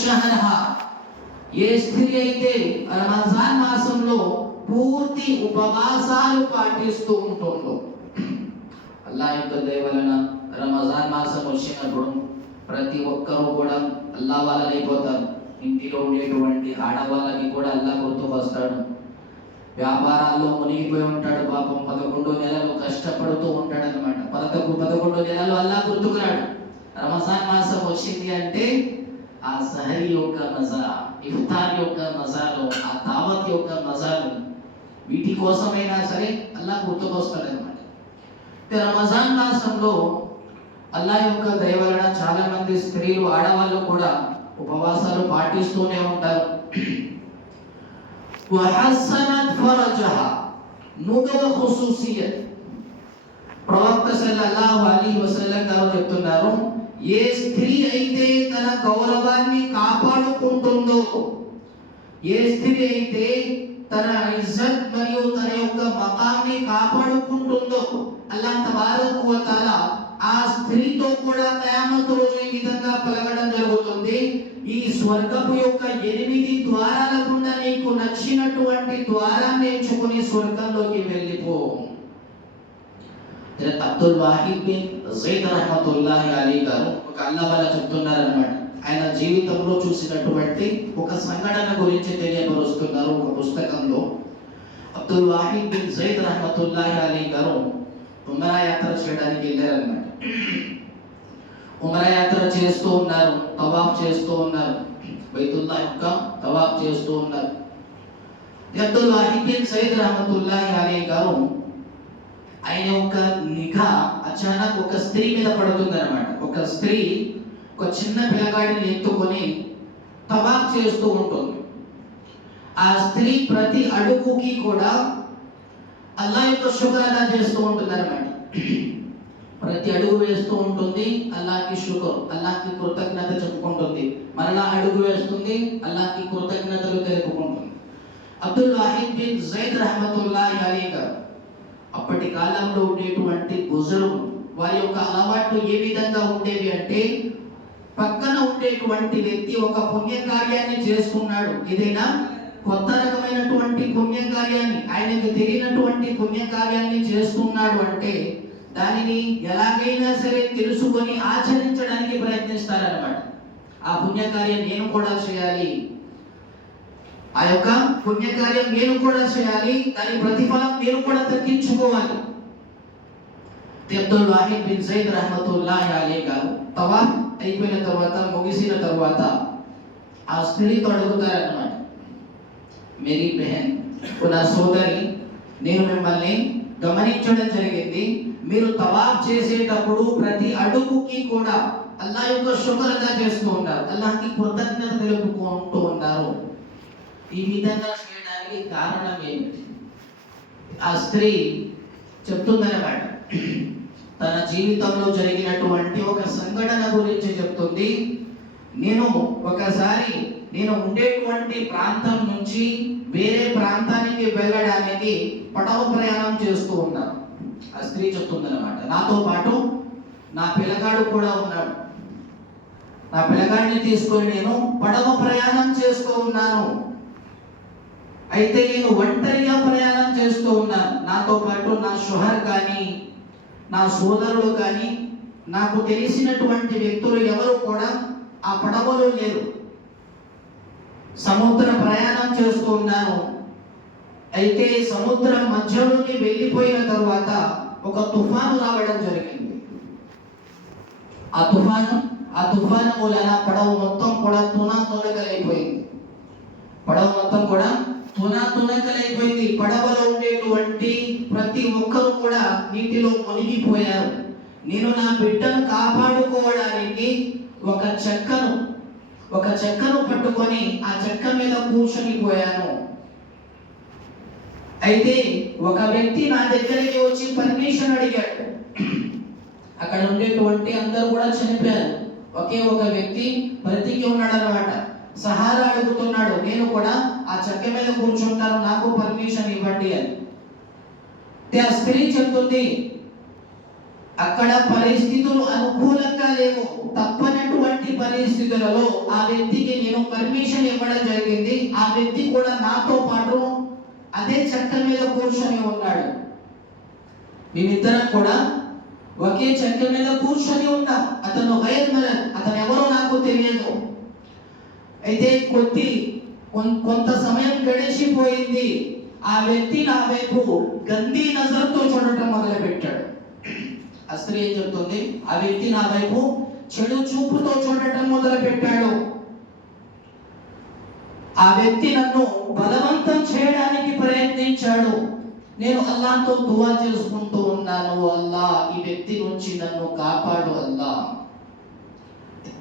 షహరహా, ఏ స్త్రీ అయితే రమజాన్ మాసంలో పూర్తి ఉపవాసాలు పాటిస్తూ ఉంటుందో, అల్లాహ్ యొక్క దయ వలన రమజాన్ మాసం వచ్చినప్పుడు ప్రతి ఒక్కరూ కూడా అల్లాహ్ వాళ్ళైపోతారు. ఇంటిలో ఉండేటువంటి ఆడవాళ్ళకి కూడా అల్లాహ్ గుర్తుకొస్తాడు. వ్యాపారాల్లో మునిగిపోయి ఉంటాడు పాపం, 11 నెలలు కష్టపడుతూ ఉంటాడు అనమాట. 11 నెలలు అల్లాహ్ గుర్తుకురాడు. రమజాన్ మాసం వచ్చింది అంటే ఆ సహరీ యొక్క మజా, ఇఫ్తార్ యొక్క మజాలు, ఆ దావత్ యొక్క మజాలు, వీటి కోసమైనా సరే అల్లాహ్ గుర్తుకొస్తాడు అనమాట. రమజాన్ మాసంలో అల్లాహ్ యొక్క దయ వలన చాలా మంది స్త్రీలు, ఆడవాళ్ళు కూడా ఉపవాసాలు పాటిస్తూనే ఉంటారు. వహసనత్ ఫరజహా, 9వ ఖుసూసియత్, ప్రవక్త సల్లల్లాహు అలైహి వసల్లం గారు చెప్తున్నారు, ఏ స్త్రీ అయితే తన గౌరవాన్ని కాపాడుకుంటుందో, ఏ స్త్రీ అయితే తన ఇజ్జత్ మరియు తన యొక్క మకాన్ని కాపాడుకుంటుందో, అల్లాహ్ తబారక వ తఆలా ఆ స్త్రీతో కూడా కియామత్ రోజు ఈ విధంగా పలకడం జరుగుతుంది, ఈ స్వర్గపు యొక్క 8 ద్వారాల గుండా నీకు నచ్చినటువంటి ద్వారాన్ని ఎంచుకొని స్వర్గంలోకి వెళ్ళిపో. అబ్దుల్ వాహిద్ బిన్ జైద్ రహమతుల్లాహి అలైహి గారు ఒక అల్లాహ్ వల్ల చెప్తున్నారన్నమాట. ఆయన జీవితంలో చూసినటువంటి ఒక సంఘటన గురించి తెలియపరుస్తున్నారు ఒక పుస్తకంలో. అబ్దుల్ వాహిద్ బిన్ జైద్ రహమతుల్లాహి అలైహి గారు ఉమ్రా యాత్ర చేయడానికి వెళ్ళారన్నమాట. ఉమ్రా యాత్ర చేస్తూ ఉన్నారు, తవాఫ్ చేస్తూ ఉన్నారు, బైతుల్లాహ్ యొక్క తవాఫ్ చేస్తూ ఉన్నారు. అబ్దుల్ వాహిద్ బిన్ జైద్ రహమతుల్లాహి అలైహి గారు ఆయన ఒక నిఘా అచానక్ ఒక స్త్రీ మీద పడుతుంది అన్నమాట. ఒక స్త్రీ ఒక చిన్న పిల్లగాడిని ఎత్తుకొని తవాఫ్ చేస్తూ ఉంటుంది. ఆ స్త్రీ ప్రతి అడుగుకి కూడా అల్లాహ్ యొక్క శుక్ర్ అదా చేస్తూ ఉంటుంది అన్నమాట. ప్రతి అడుగు వేస్తూ ఉంటుంది, అల్లాహ్కి శుక్ర్, అల్లాహ్కి కృతజ్ఞత చెప్పుకుంటుంది. మరలా అడుగు వేస్తుంది, అల్లాహ్కి కృతజ్ఞతలు తెలుపుకుంటుంది. అబ్దుల్ వాహిద్ బిన్ జైద్ రహమతుల్లాహి అలైహి గారు అప్పటి కాలంలో ఉండేటువంటి బుజుర్గ్, వారి యొక్క అలవాట్లు ఏ విధంగా ఉండేవి అంటే, పక్కన ఉండేటువంటి వ్యక్తి ఒక పుణ్యకార్యాన్ని చేస్తున్నాడు, ఏదైనా కొత్త రకమైనటువంటి పుణ్యకార్యాన్ని, ఆయనకు తెలియనటువంటి పుణ్యకార్యాన్ని చేస్తున్నాడు అంటే దానిని ఎలాగైనా సరే తెలుసుకొని ఆచరించడానికి ప్రయత్నిస్తారన్నమాట. ఆ పుణ్యకార్యం నేను కూడా చేయాలి, ఆ యొక్క పుణ్యకార్యం నేను కూడా చేయాలి, దాని ప్రతిఫలం నేను కూడా దక్కించుకోవాలి. అబ్దుల్ వాహిద్ బిన్ జైద్ రహమతుల్లాహి అలైహి గారు తవాఫ్ అయిపోయిన తర్వాత, ముగిసిన తర్వాత ఆ స్త్రీతో అడుగుతారన్నమాట, మేరీ బెహన్, నా సోదరి, నేను మిమ్మల్ని గమనించడం జరిగింది, మీరు తవాఫ్ చేసేటప్పుడు ప్రతి అడుగుకి కూడా అల్లాహ్ యొక్క శుక్ర్ అదా చేస్తూ ఉన్నారు, అల్లాహ్కి కృతజ్ఞత తెలుపుకుంటూ ఉన్నారు. ఈ విధంగా చేయడానికి కారణం ఏమిటి? ఆ స్త్రీ చెప్తుందన్నమాట, తన జీవితంలో జరిగినటువంటి ఒక సంఘటన గురించి చెప్తుంది. ఒకసారి నేను ఉండేటువంటి ప్రాంతం నుంచి వేరే ప్రాంతానికి వెళ్ళడానికి పడవ ప్రయాణం చేస్తూ ఉన్నాను. ఆ స్త్రీ చెప్తుందన్నమాట, నాతో పాటు నా పిల్లగాడు కూడా ఉన్నాడు, నా పిల్లగాడిని తీసుకొని నేను పడవ ప్రయాణం చేస్తూ ఉన్నాను. అయితే నేను ఒంటరిగా ప్రయాణం చేస్తూ ఉన్నాను, నాతో పాటు నా షుహర్ కానీ, నా సోదరుడు కానీ, నాకు తెలిసినటువంటి వ్యక్తులు ఎవరు కూడా ఆ పడవలో లేరు. సముద్ర ప్రయాణం చేస్తూ ఉన్నాను. అయితే సముద్రం మధ్యలోకి వెళ్ళిపోయిన తరువాత ఒక తుఫాను రావడం జరిగింది. ఆ తుఫాను మూలన పడవ మొత్తం కూడా తునకలైపోయింది. పడవ మొత్తం కూడా తునకలైపోయింది. పడవలో ఉండేటువంటి ప్రతి ఒక్కరు కూడా నీటిలో మునిగిపోయారు. నేను నా బిడ్డను కాపాడుకోవడానికి ఒక చెక్కను పట్టుకొని ఆ చెక్క మీద కూర్చొని పోయాను. అయితే ఒక వ్యక్తి నా దగ్గరికి వచ్చి పర్మిషన్ అడిగాడు. అక్కడ ఉండేటువంటి అందరూ కూడా చనిపోయారు, ఒకే ఒక వ్యక్తి బ్రతికి ఉన్నాడు అన్నమాట. సహారా అడుగుతున్నాడు, నేను కూడా ఆ చెక్క మీద కూర్చుంటాను, నాకు పర్మిషన్ ఇవ్వండి అని. ఆ స్త్రీ చెప్తుంది, అక్కడ పరిస్థితులు అనుకూలంగా లేవు, తప్పనటువంటి పరిస్థితులలో ఆ వ్యక్తికి నేను పర్మిషన్ ఇవ్వడం జరిగింది. ఆ వ్యక్తి కూడా నాతో పాటు అదే చెట్ట మీద కూర్చొని ఉన్నాడు. మేమిద్దరం కూడా ఒకే చెట్ట మీద కూర్చొని ఉన్నాం. అతను అతను ఎవరో నాకు తెలియదు. అయితే కొంత సమయం గడిచిపోయింది. ఆ వ్యక్తి నా వైపు గందీ నజర్తో చూడటం మొదలు పెట్టాడు. ఆ స్త్రీ ఏం చెప్తుంది? ఆ వ్యక్తి నా వైపు చెడు చూపుతో చూడటం మొదలు పెట్టాడు. ఆ వ్యక్తి నన్ను బలవంతం చేయడానికి ప్రయత్నించాడు. నేను అల్లాహ్తో దువా చేసుకుంటూ ఉన్నాను, అల్లా ఈ వ్యక్తి నుంచి నన్ను కాపాడు అల్లా.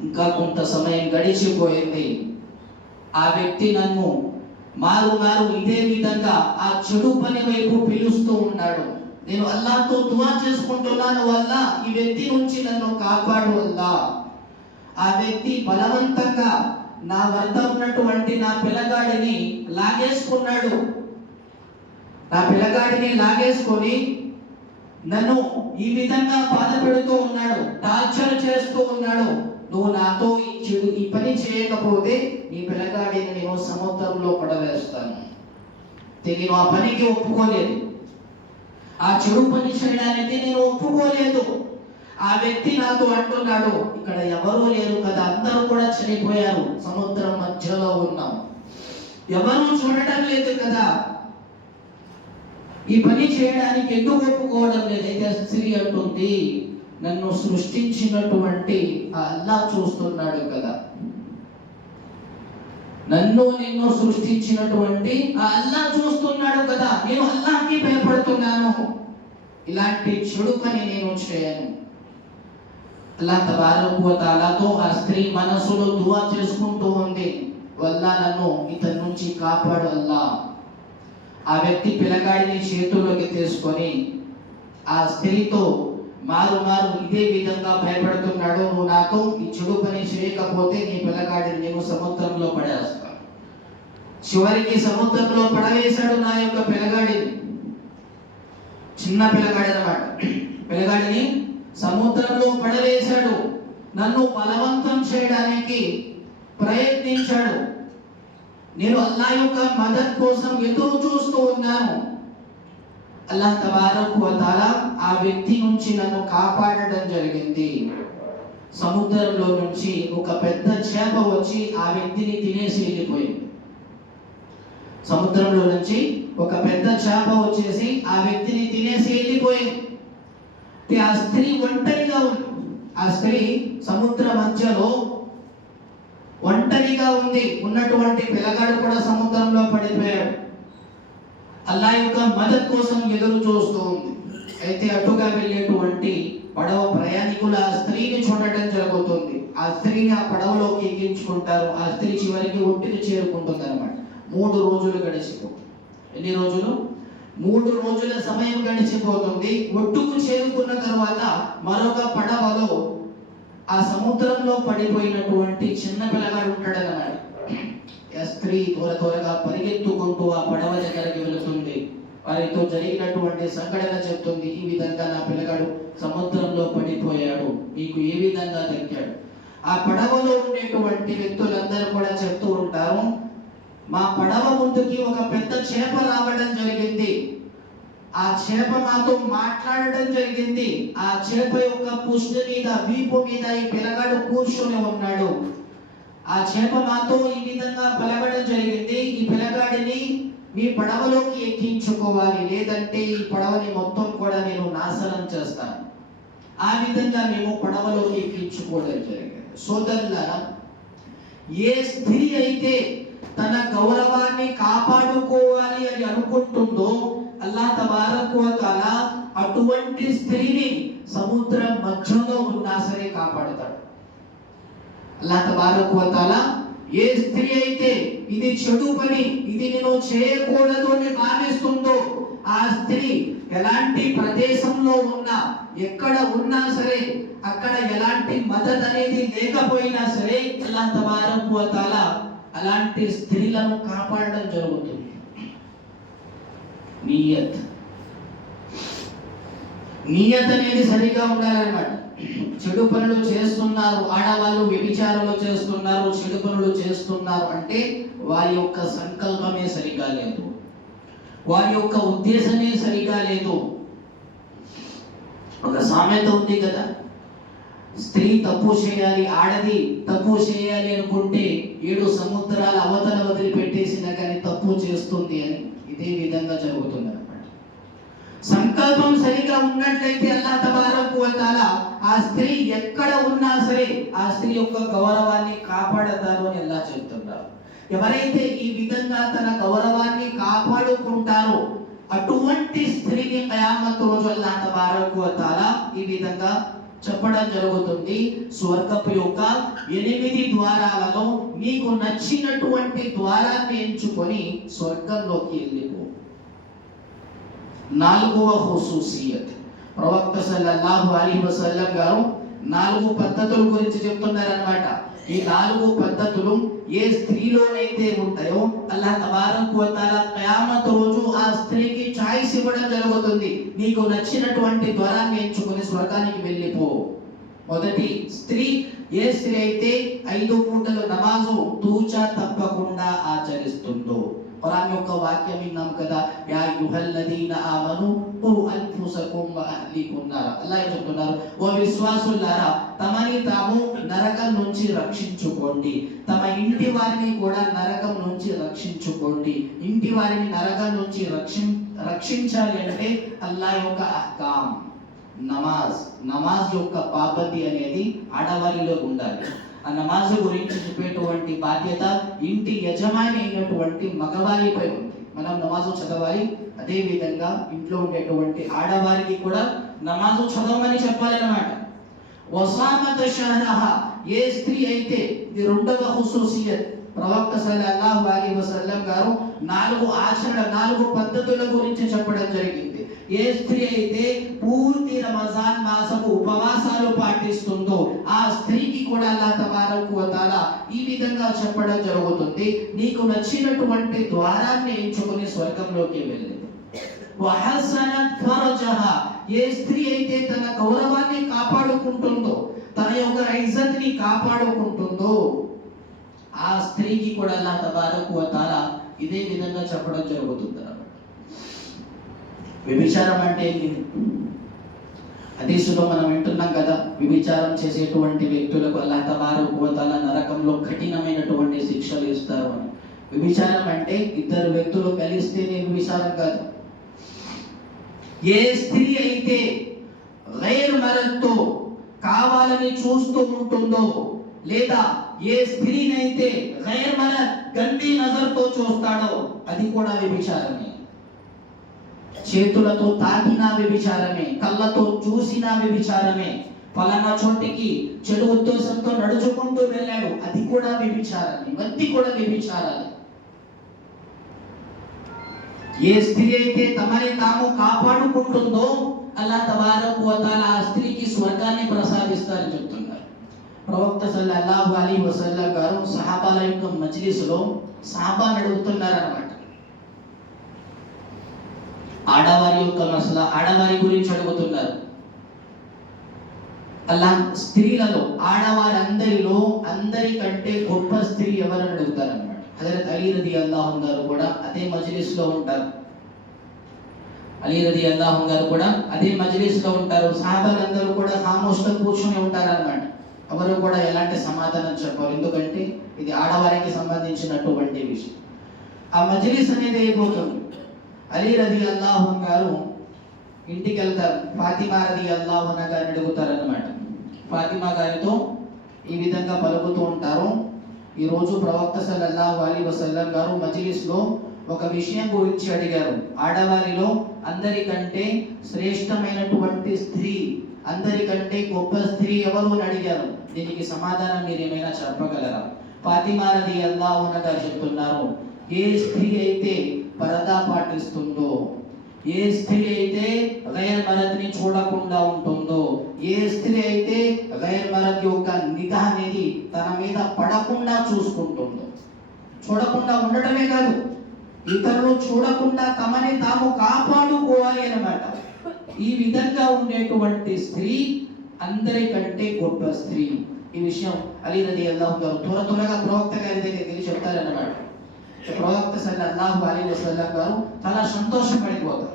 ఇంకా కొంత సమయం గడిచిపోయింది. ఆ వ్యక్తి నన్ను మారు ఇదే విధంగా ఆ చెడు పని వైపు పిలుస్తూ ఉన్నాడు. నేను అల్లాహ్తో దువా చేసుకుంటున్నాను, అల్లా ఈ వ్యక్తి నుంచి నన్ను కాపాడు అల్లా. ఆ వ్యక్తి బలవంతంగా నా వద్ద ఉన్నటువంటి నా పిల్లగాడిని లాగేసుకున్నాడు. నా పిల్లగాడిని లాగేసుకొని నన్ను ఈ విధంగా బాధ పెడుతూ ఉన్నాడు, టార్చర్ చేస్తూ ఉన్నాడు. నువ్వు నాతో ఈ పని చేయకపోతే నీ పిల్లగాడిని నేను సముద్రంలో పడవేస్తాను. నేను ఆ పనికి ఒప్పుకోలేదు. ఆ చెడు పని చేయడానికి నేను ఒప్పుకోలేదు. ఆ వ్యక్తి నాతో అంటున్నాడు, ఇక్కడ ఎవరూ లేరు కదా, అందరూ కూడా చనిపోయారు, సముద్రం మధ్యలో ఉన్నాం, ఎవరూ చూడటం లేదు కదా, ఈ పని చేయడానికి ఎందుకు ఒప్పుకోవడం లేదు? అయితే స్త్రీ అంటుంది, నన్ను సృష్టించినటువంటి ఆ అల్లాహ్ చూస్తున్నాడు కదా, నిన్ను సృష్టించినటువంటి ఆ అల్లాహ్ చూస్తున్నాడు కదా, నేను అల్లాహ్కి భయపడుతున్నాను, ఇలాంటి చెడు పని నేను చేయను. అల్లాహ్ తబారక్ వ తఆలాతో ఆ స్త్రీ మనసులో దువా చేసుకుంటూ ఉంది, అల్లా నన్ను ఇతని నుంచి కాపాడు అల్లా. ఆ వ్యక్తి పిల్లగాడిని చేతుల్లోకి తీసుకొని ఆ స్త్రీతో మారు ఇదే విధంగా భయపడుతున్నాడు, నువ్వు నాతో ఈ చెడు పని చేయకపోతే నీ పిల్లగాడిని నేను సముద్రంలో పడేస్తాను. చివరికి సముద్రంలో పడవేశాడు నా యొక్క పిల్లగాడిని. చిన్న పిల్లగాడి అన్నమాట. పిల్లగాడిని సముద్రంలో పడవేశాడు. నన్ను బలవంతం చేయడానికి ప్రయత్నించాడు. నేను అల్లాహ్ యొక్క మదద్ కోసం ఎదురు చూస్తూ ఉన్నాను. అల్లాహ్ తబారక్ వ తఆలా ఆ వ్యక్తి నుంచి నన్ను కాపాడడం జరిగింది. సముద్రంలో నుంచి ఒక పెద్ద చేప వచ్చి ఆ వ్యక్తిని తినేసి వెళ్ళిపోయింది. సముద్రంలో నుంచి ఒక పెద్ద చేప వచ్చేసి ఆ వ్యక్తిని తినేసి వెళ్ళిపోయింది. ఆ స్త్రీ ఒంటరిగా ఉంది. ఆ స్త్రీ సముద్ర మధ్యలో ఒంటరిగా ఉంది. ఉన్నటువంటి పిల్లగాడు కూడా సముద్రంలో పడిపోయాడు. అల్లాహ్ యొక్క మదద్ కోసం ఎదురు చూస్తూ ఉంది. అయితే అటుగా వెళ్ళేటువంటి పడవ ప్రయాణికులు ఆ స్త్రీని చూడటం జరుగుతుంది. ఆ స్త్రీని ఆ పడవలోకి ఎక్కించుకుంటారు. ఆ స్త్రీ చివరికి ఒడ్డుకి చేరుకుంటుంది అన్నమాట. 3 రోజులు గడిచిపోతుంది. ఎన్ని రోజులు? 3 రోజుల సమయం గడిచిపోతుంది. ఒడ్డుకు చేరుకున్న తర్వాత మరొక పడవలో ఆ సముద్రంలో పడిపోయినటువంటి చిన్న పిల్లగాడు ఉంటాడన్నమాట. స్త్రీ త్వరగా పరిగెత్తుకుంటూ ఆ పడవ దగ్గరికి వెళుతుంది. వారితో జరిగినటువంటి సంఘటన చెప్తుంది, ఈ విధంగా నా పిల్లగాడు సముద్రంలో పడిపోయాడు, మీకు ఏ విధంగా దక్కాడు? ఆ పడవలో ఉండేటువంటి వ్యక్తులందరూ కూడా చెప్తూ ఉంటారు, మా పడవ ముందుకి ఒక పెద్ద చేప రావడం జరిగింది. ఆ చేప మాతో మాట్లాడడం జరిగింది. ఆ చేప యొక్క పుష్టి మీద, వీపు మీద ఈ పిల్లగాడు కూర్చొని ఉన్నాడు. ఆ చేప మాతో ఈ విధంగా పలకడం జరిగింది, ఈ పిల్లగాడిని మీ పడవలోకి ఎక్కించుకోవాలి, లేదంటే ఈ పడవని మొత్తం కూడా నేను నాశనం చేస్తాను. ఆ విధంగా మేము పడవలోకి ఎక్కించుకోవడం జరిగింది. సోదరులారా, ఏ స్త్రీ అయితే తన గౌరవాన్ని కాపాడుకోవాలి అని అనుకుంటుందో అల్లాహ్ తబారక్ వ తఆలా అటువంటి స్త్రీని సముద్రం మధ్యలో ఉన్నా సరే కాపాడుతాడు. అల్లాహ్ తబారక్ వ తఆలా ఏ స్త్రీ అయితే ఇది చెడు పని, ఇది నేను చేయకూడదు అని భావిస్తుందో ఆ స్త్రీ ఎలాంటి ప్రదేశంలో ఉన్నా, ఎక్కడ ఉన్నా సరే, అక్కడ ఎలాంటి మదద్ అనేది లేకపోయినా సరే అల్లాహ్ తబారక్ వ తఆలా అలాంటి స్త్రీలను కాపాడడం జరుగుతుంది. నియత్ నియత అనేది సరిగా ఉండాలన్నమాట. చెడు పనులు చేస్తున్నారు, ఆడవాళ్ళు వ్యభిచారాలు చేస్తున్నారు, చెడు పనులు చేస్తున్నారు అంటే వారి యొక్క సంకల్పమే సరిగా లేదు, వారి యొక్క ఉద్దేశమే సరిగా లేదు. ఒక సామెత ఉంది కదా, స్త్రీ తప్పు చేయాలి, ఆడది తప్పు చేయాలి అనుకుంటే 7 సముద్రాల అవతల వదిలిపెట్టేసినా కానీ తప్పు చేస్తుంది అని. ఇదే విధంగా జరుగుతుంది అన్నమాట. సంకల్పం సరిగా ఉన్నట్లయితే అల్లాహ్ తబారక్ వ తఆలా ఆ స్త్రీ ఎక్కడ ఉన్నా సరే ఆ స్త్రీ యొక్క గౌరవాన్ని కాపాడతారు అని అల్లాహ్ చెప్తున్నారు. ఎవరైతే ఈ విధంగా తన గౌరవాన్ని కాపాడుకుంటారో అటువంటి స్త్రీని ఖయామత్ రోజు అల్లాహ్ తబారక్ వ తఆలా ఈ విధంగా చెప్పడం జరుగుతుంది. స్వర్గపు యొక్క 8 ద్వారాలలో నీకు నచ్చినటువంటి ద్వారాన్ని ఎంచుకొని స్వర్గంలోకి వెళ్ళిపో. 4వ ఖుసూసియత్, ప్రవక్త సల్లల్లాహు అలైహి వసల్లం గారు 4 పద్ధతుల గురించి చెప్తున్నారన్నమాట. ఈ 4 పద్ధతులు ఏ స్త్రీలోనైతే ఉంటాయో అల్లాహ్ తబారక్ వ తఆలా ఖయామత్ రోజు ఆ స్త్రీకి చాయిస్ ఇవ్వడం జరుగుతుంది. నీకు నచ్చినటువంటి ద్వారాన్ని ఎంచుకొని స్వర్గానికి వెళ్ళిపో. మొదటి స్త్రీ, ఏ స్త్రీ అయితే 5 పూటలు నమాజు తూచా తప్పకుండా ఆచరిస్తుందో. ఖురాన్ యొక్క వాక్యం విన్నాం కదా, యా అయ్యుహల్లదీన ఆమను ఖు అన్ఫుసకుం వ అహ్లీకుం నార. అల్లాహ్ చెప్తున్నారు, ఓ విశ్వాసులారా తమని తాము నరకం నుంచి రక్షించుకోండి, తమ ఇంటి వారిని కూడా నరకం నుంచి రక్షించుకోండి. ఇంటి వారిని నరకం నుంచి రక్షించాలి అంటే అల్లాహ్ యొక్క అహ్కాం నమాజ్ యొక్క పాపతి అనేది ఆడవారిలో ఉండాలి. ఆ నమాజ్ గురించి చెప్పేటువంటి బాధ్యత ఇంటి యజమాని అయినటువంటి మగవారిపై ఉంది. మనం నమాజు చదవాలి, అదే విధంగా ఇంట్లో ఉండేటువంటి ఆడవారికి కూడా నమాజు చదవమని చెప్పాలన్నమాట. వసామత షహరహ, ఏ స్త్రీ అయితే, ఇది 2వ ఖుసూసియత్. ప్రవక్త సల్లల్లాహు అలైహి వసల్లం గారు 4 పద్ధతుల గురించి చెప్పడం జరిగింది. ఏ స్త్రీ అయితే పూర్తి రమజాన్ మాసము ఉపవాసాలు పాటిస్తుందో ఆ స్త్రీకి కూడా అల్లాహ్ తబారక్ వ తఆలా ఈ విధంగా చెప్పడం జరుగుతుంది, నీకు నచ్చినటువంటి ద్వారాన్ని ఎంచుకొని స్వర్గంలోకి వెళ్ళి. వహసనత్ ఫరజహ, ఏ స్త్రీ అయితే తన గౌరవాన్ని కాపాడుకుంటుందో, తన యొక్క ఇజ్జత్ ని కాపాడుకుంటుందో ఆ స్త్రీకి కూడా అల్లాహ్ తబారక్ వ తఆలా ఇదే విధంగా చెప్పడం జరుగుతుంది. వ్యభిచారం అంటే ఏంటి? హదీసులో మనం వింటున్నాం కదా, వ్యభిచారం చేసేటువంటి వ్యక్తులకు అల్లాహ్ తబారక్ వ తఆలా నరకంలో కఠినమైనటువంటి శిక్షలు ఇస్తారు అని. వ్యభిచారం అంటే 2 వ్యక్తులు కలిస్తేనే వ్యభిచారం కాదు. ఏ స్త్రీ అయితే గైర్ మరద్తో కావాలని చూస్తూ ఉంటుందో, లేదా ఏ స్త్రీనైతే గైర్ మరద్ గంది నజర్తో చూస్తాడో అది కూడా వ్యభిచారమే. చేతులతో తాకినా వ్యభిచారమే, కళ్ళతో చూసినా వ్యభిచారమే, ఫలానా చోటికి చెడు ఉద్దేశంతో నడుచుకుంటూ వెళ్ళాడు అది కూడా వ్యభిచారమే. ఇవన్నీ కూడా వ్యభిచారాలు. ఏ స్త్రీ అయితే తమని తాము కాపాడుకుంటుందో అల్లాహ్ తబారక్ వ తఆలా ఆ స్త్రీకి స్వర్గాన్ని ప్రసాదిస్తారని చెప్తున్నారు. ప్రవక్త సల్లల్లాహు అలైహి వసల్లం గారు సహాబాల యొక్క మజ్లిస్లో సహాబాని అడుగుతున్నారన్నమాట. ఆడవారి యొక్క మసలా, ఆడవారి గురించి అడుగుతున్నారు. అలా స్త్రీలలో ఆడవారందరిలో అందరికంటే గొప్ప స్త్రీ ఎవరని అడుగుతారన్నమాట. హజరత్ అలీ రదియల్లాహు అన్హు గారు కూడా అదే మజ్లిస్ లో ఉంటారు. అలీ రదియల్లాహు అన్హు గారు కూడా అదే మజ్లిస్ లో ఉంటారు. సహాబాలందరూ కూడా ఖామోష్గా కూర్చొని ఉంటారన్నమాట. ఎవరు కూడా ఎలాంటి సమాధానం చెప్పారు, ఎందుకంటే ఇది ఆడవారికి సంబంధించినటువంటి విషయం. ఆ మజ్లిస్ అనేది అయిపోతుంది. అలీ రదియల్లాహు అన్హు గారు ఇంటికి వెళ్తారు. ఫాతిమా రదియల్లాహు అన్హా గారిని అడుగుతారన్నమాట. ఫాతిమా గారితో ఈ విధంగా పలుకుతూ ఉంటారు, ఈరోజు ప్రవక్త సల్లల్లాహు అలైహి వసల్లం గారు మజ్లిస్లో ఒక విషయం గురించి అడిగారు. ఆడవారిలో అందరికంటే శ్రేష్టమైనటువంటి స్త్రీ, అందరికంటే గొప్ప స్త్రీ ఎవరు అని అడిగారు. దీనికి సమాధానం మీరు ఏమైనా చెప్పగలరా? ఫాతిమా రదియల్లాహు అన్హా గారు చెప్తున్నారు, ఏ స్త్రీ అయితే పరదా పాటిస్తుందో, ఏ స్త్రీ అయితే గైర్ మరద్ని చూడకుండా ఉంటుందో, ఏ స్త్రీ అయితే గైర్ మరద్ యొక్క నిఘా అనేది తన మీద పడకుండా చూసుకుంటుందో, చూడకుండా ఉండటమే కాదు ఇతరులు చూడకుండా తమని తాము కాపాడుకోవాలి అన్నమాట. ఈ విధంగా ఉండేటువంటి స్త్రీ అందరికంటే గొప్ప స్త్రీ. ఈ విషయం అలీ రలియల్లాహు గారు త్వరగా ప్రవక్త గారి దగ్గరికి వెళ్ళి చెప్తారన్నమాట. ప్రవక్త సల్లల్లాహు అలైహి వసల్లం గారు చాలా సంతోషపడిపోతారు.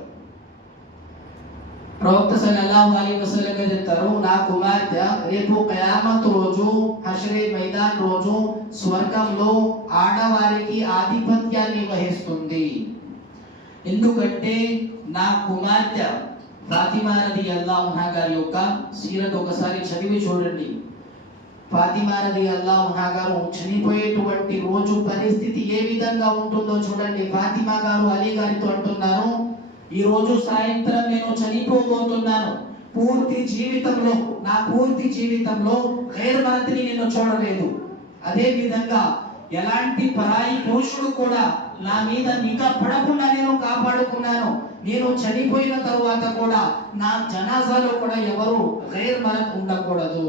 ప్రవక్త సల్లల్లాహు అలైహి వసల్లం గారు చెప్తారు, నా కుమార్తె రేపు ఖయామత్ రోజు, హషరే మైదాన్ రోజు స్వర్గంలో ఆడవారికి ఆధిపత్యాన్ని వహిస్తుంది. ఎందుకంటే నా కుమార్తె ఫాతిమా రలియల్లాహు అన్హా గారి యొక్క సీరత్ ఒకసారి చదివి చూడండి. ఫాతిమా రలియల్లాహు అన్హా గారు చనిపోయేటువంటి రోజు పరిస్థితి ఏ విధంగా ఉంటుందో చూడండి. ఫాతిమా గారు అలీ గారితో అంటున్నారు, ఈ రోజు సాయంత్రం నేను చనిపోబోతున్నాను. నా పూర్తి జీవితంలో ఖైర్ మరతిని నేను చూడలేదు. అదే విధంగా ఎలాంటి పరాయి పురుషుడు కూడా నా మీద నిఘా పడకుండా నేను కాపాడుకున్నాను. నేను చనిపోయిన తరువాత కూడా నా జనాజాలో కూడా ఎవరు ఖైర్ మరత్ ఉండకూడదు.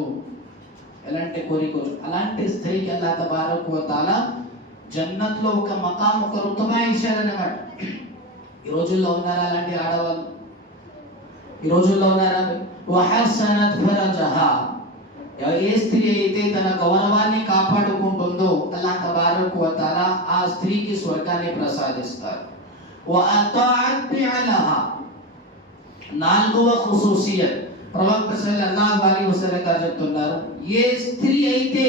ఎలాంటి కోరిక, అలాంటి స్త్రీకి అల్లాహ్ తబారక వ తఆలా జన్నత్ లో ఒక మకాం, ఒక రుతబా ఇచ్చారన్నమాట. ఈ రోజుల్లో ఉన్నారా అలాంటి ఆడవాళ్ళు? ఈ రోజుల్లో ఉన్నారా? వహసనత్ ఫరజహా, ఏ స్త్రీ అయితే తన గౌరవాన్ని కాపాడుకుంటుందో అల్లాహ్ తబారక వ తఆలా ఆ స్త్రీకి స్వర్గాన్ని ప్రసాదిస్తారు. వఅతాఅత్ బిఅలహా, నాలుగవ ఖుసూసియత్ ప్రవక్త సల్లల్లాహు అలైహి వసల్లం గారు చెప్తున్నారు, ఏ స్త్రీ అయితే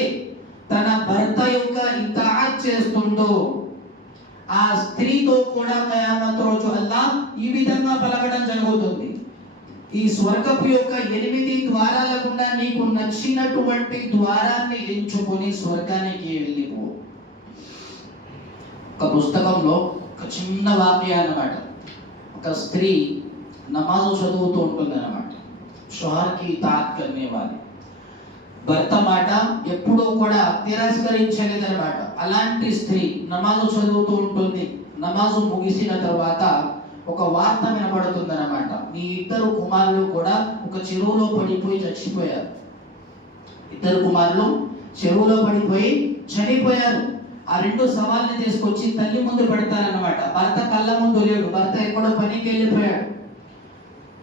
తన భర్త యొక్క ఇతాఅత్ చేస్తుందో ఆ స్త్రీతో కూడా ఖయామత్ రోజు అల్లాహ్ ఈ విధంగా పలకడం జరుగుతుంది, ఈ స్వర్గపు యొక్క 8 ద్వారాల గుండా నీకు నచ్చినటువంటి ద్వారాన్ని ఎంచుకొని స్వర్గానికి వెళ్ళిపో. ఒక పుస్తకంలో ఒక చిన్న వాక్య అన్నమాట. ఒక స్త్రీ నమాజు చదువుతూ ఉంటుంది అన్నమాట. షోహర్కి ఇతాఅత్ కర్నే వాలి, భర్త మాట ఎప్పుడూ కూడా తిరస్కరించలేదన్నమాట. అలాంటి స్త్రీ నమాజు చదువుతూ ఉంటుంది. నమాజు ముగిసిన తర్వాత ఒక వార్త వినబడుతుంది అన్నమాట. మీ 2 కుమారులు కూడా ఒక చెరువులో పడిపోయి చచ్చిపోయారు. 2 కుమారులు చెరువులో పడిపోయి చనిపోయారు. ఆ 2 సవాల్ని తీసుకొచ్చి తల్లి ముందు పెడతారన్నమాట. భర్త కళ్ళ ముందు లేడు, భర్త ఎక్కడో పనికి వెళ్ళిపోయాడు,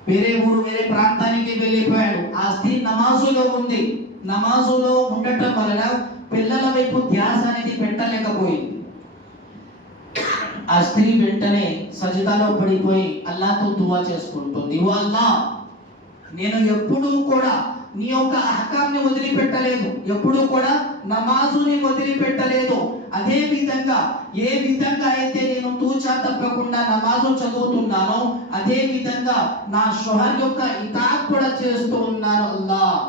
వేరే ఊరు వేరే ప్రాంతానికి వెళ్ళిపోయాడు. ఆ స్త్రీ నమాజులో ఉంది. నమాజులో ఉండటం వలన పిల్లల వైపు ధ్యాస అనేది పెట్టలేకపోయింది. ఆ స్త్రీ వెంటనే సజదాలో పడిపోయి అల్లాహ్తో దువా చేసుకుంటుంది, ఓ అల్లాహ్, నేను ఎప్పుడూ కూడా నీ యొక్క అహకాంని వదిలిపెట్టలేదు, ఎప్పుడూ కూడా నమాజుని వదిలిపెట్టలేదు. అదే విధంగా ఏ విధంగా అయితే నేను తూచా తప్పకుండా నమాజు చదువుతున్నానో అదే విధంగా నా షోహర్ యొక్క ఇతాఅత్ కూడా చేస్తూ ఉన్నాను అల్లాహ్.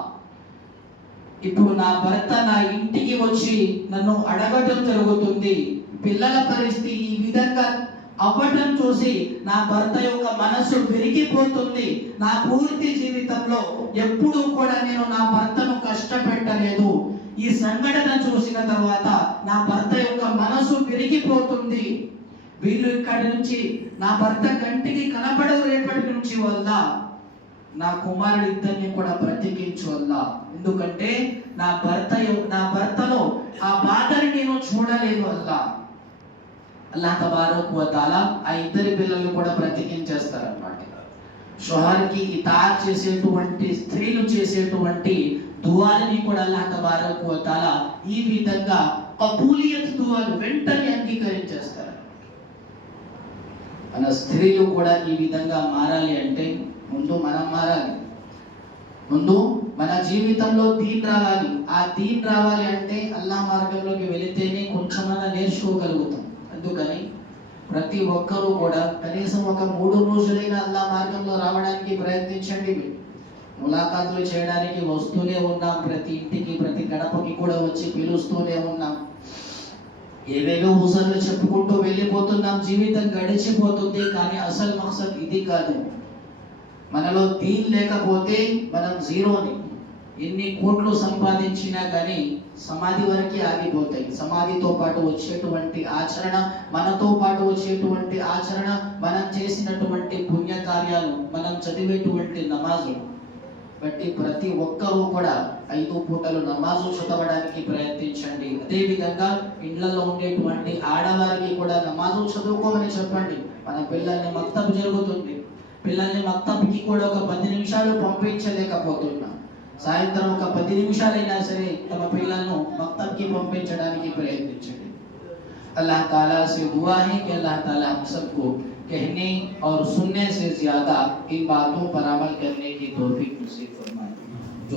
ఇప్పుడు నా భర్త నా ఇంటికి వచ్చి నన్ను అడగటం జరుగుతుంది, పిల్లల పరిస్థితి ఈ విధంగా అవ్వటం చూసి నా భర్త యొక్క మనసు విరిగిపోతుంది. నా పూర్తి జీవితంలో ఎప్పుడూ కూడా నేను నా భర్తను కష్టపెట్టలేదు. ఈ సంఘటన చూసిన తర్వాత నా భర్త యొక్క మనసు విరిగిపోతుంది. వీళ్ళు ఇక్కడి నుంచి నా భర్త కంటికి కనపడవు రేపటి నుంచి వల్ల నా కుమారుడిద్దరిని కూడా బ్రతికించు వల్ల. ఎందుకంటే నా భర్తలో ఆ బాధని నేను చూడలేదు వల్ల. అల్లాహ్ తబారక వ తఆలా ఆ 2 పిల్లల్ని కూడా బ్రతికించేస్తారన్నమాట. షోహర్కి ఇతాఅత్ చేసేటువంటి స్త్రీలు చేసేటువంటి దువాలని కూడా అల్లాహ్ తబారక వ తఆలా ఈ విధంగా కబూలియత్ దువాలు వెంటనే అంగీకరించేస్తారు. మన స్త్రీలు కూడా ఈ విధంగా మారాలి అంటే ముందు మనం మారాలి. ముందు మన జీవితంలో దీన్ రావాలి. ఆ దీన్ రావాలి అంటే అల్లాహ్ మార్గంలోకి వెళితేనే కొంచెమన్నా నేర్చుకోగలుగుతాం. అందుకని ప్రతి ఒక్కరూ కూడా కనీసం ఒక 3 రోజులైనా అల్లాహ్ మార్గంలో రావడానికి ప్రయత్నించండి. ములాఖాతులు చేయడానికి వస్తూనే ఉన్నాం, ప్రతి ఇంటికి ప్రతి గడపకి కూడా వచ్చి పిలుస్తూనే ఉన్నాం. ఏవేవో హుజర్లు చెప్పుకుంటూ వెళ్ళిపోతున్నాం, జీవితం గడిచిపోతుంది. కానీ అసలు మక్సద్ ఇది కాదు. మనలో దీన్ లేకపోతే మనం జీరోని. ఎన్ని కోట్లు సంపాదించినా కానీ సమాధి వరకే ఆగిపోతాయి. సమాధితో పాటు వచ్చేటువంటి ఆచరణ, మనతో పాటు వచ్చేటువంటి ఆచరణ, మనం చేసినటువంటి పుణ్యకార్యాలు, మనం చదివేటువంటి నమాజులు బట్టి ప్రతి ఒక్కరూ కూడా 5 పూటలు నమాజు చదవడానికి ప్రయత్నించండి. అదేవిధంగా ఇళ్లలో ఉండేటువంటి ఆడవారికి కూడా నమాజు చదువుకోమని చెప్పండి. మన పిల్లల్ని మక్తబ్ జరుగుతుంది, పిల్లల్ని మక్తబ్కి కూడా ఒక 10 నిమిషాలు పంపించలేకపోతున్నా. సాయంత్రం ఒక 10 నిమిషాలైనా సరే తమ పిల్లలను మక్తబ్కి పంపించడానికి ప్రయత్నించండి. अल्लाह ताला से दुआ है कि अल्लाह ताला हम सबको कहने और सुनने से ज्यादा इन बातों पर अमल करने की तौफीक नसीब फरमाए। जो